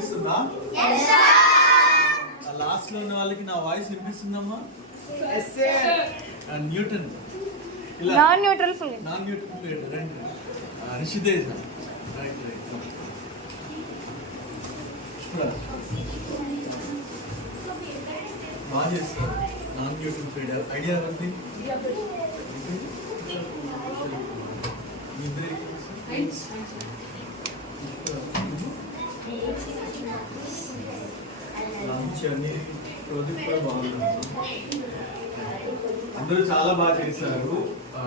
వినిపిస్తుందా? లాస్ట్ లో ఉన్న వాళ్ళకి నా వాయిస్ వినిపిస్తుందమ్మా? న్యూటన్ నాన్ న్యూట్రల్ ఫ్లూయిడ్ రండి. రిషితేజ రైట్. బాగా చేస్తారు నాన్ న్యూటన్ ఫ్లూయిడ్. ఐడియా ఉంది? లంచ్ అన్ని ప్రాజెక్ట్ కూడా బాగుంది. అందరూ చాలా బాగా చేశారు.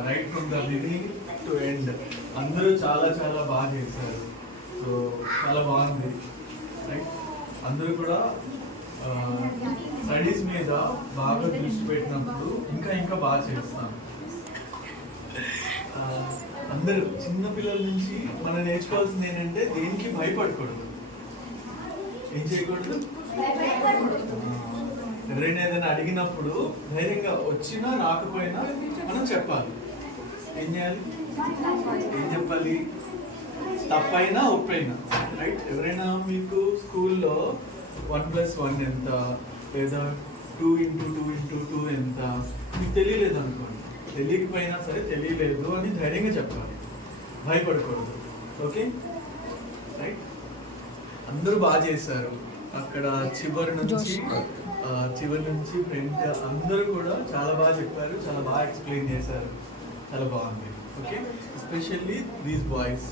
Right from the beginning to end అందరూ చాలా చాలా బాగా చేశారు. సో చాలా బాగుంది. రైట్, అందరూ కూడా స్టడీస్ మీద బాగా దృష్టి పెట్టినప్పుడు ఇంకా ఇంకా బాగా చేస్తాం. అందరూ చిన్న పిల్లల నుంచి మనం నేర్చుకోవాల్సింది ఏంటంటే దేనికి భయపడకూడదు. ఏం చేయకూడదు? ఎవరైనా ఏదైనా అడిగినప్పుడు ధైర్యంగా వచ్చినా రాకపోయినా మనం చెప్పాలి. ఏం చేయాలి? ఏం చెప్పాలి? తప్పైనా ఒప్పైనా. రైట్. ఎవరైనా మీకు స్కూల్లో 1+1 ఎంత లేదా 2x2 ఎంత మీకు తెలియలేదు అనుకోండి, తెలియకపోయినా సరే తెలియలేదు అని ధైర్యంగా చెప్పాలి, భయపడకూడదు. Okay right. అందరూ బాగా చేశారు. అక్కడ చివరి నుంచి ఫ్రంట్ అందరూ కూడా చాలా బాగా చెప్పారు, చాలా బాగా ఎక్స్ప్లెయిన్ చేశారు, చాలా బాగుంది. Okay, especially these boys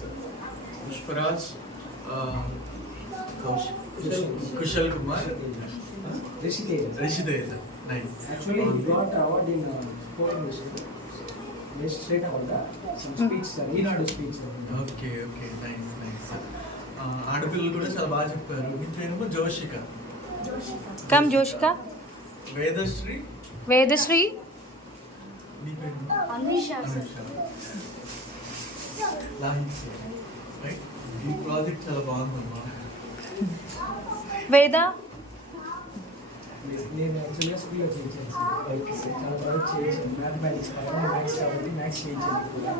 Pushparaj, Kushal Kumar, Rishiteja. Nice. Actually, he got award in sport music. Best straight award. Some speech, sir. Eenadu speech, sir. Okay okay, nice nice. ఆడపిల్లలు కూడా చాలా బాగా చెప్పారు. మీ పేరేమో జోషిక. కమ్ జోషిక. వేదశ్రీ. మీ పేరు? అనుష. రైట్. ఈ ప్రాజెక్ట్ చాలా బాగుందమ్మా. వేద. నేను యాక్చువల్గా స్కూల్లో చేయించాను సార్. చాలా బాగా చేయించాను. మ్యాథమెటిక్స్ మ్యాథ్స్ కాబట్టి మ్యాథ్స్ చేయించాను కూడా.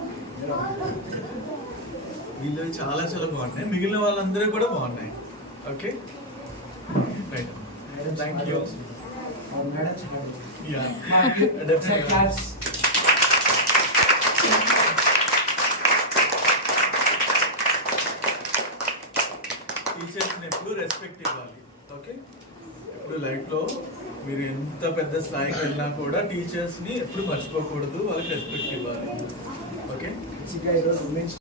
వీళ్ళు చాలా చాలా బాగున్నాయి. మిగిలిన వాళ్ళందరూ కూడా బాగున్నాయి. Okay right. Thank you. Madams claps. టీచర్స్ని ఎప్పుడు రెస్పెక్ట్ ఇవ్వాలి. ఓకే, ఎప్పుడు లైఫ్లో మీరు ఎంత పెద్ద స్థాయికి వెళ్ళినా కూడా టీచర్స్ని ఎప్పుడు మర్చిపోకూడదు, వాళ్ళకి రెస్పెక్ట్ ఇవ్వాలి. ఓకే. ఈరోజు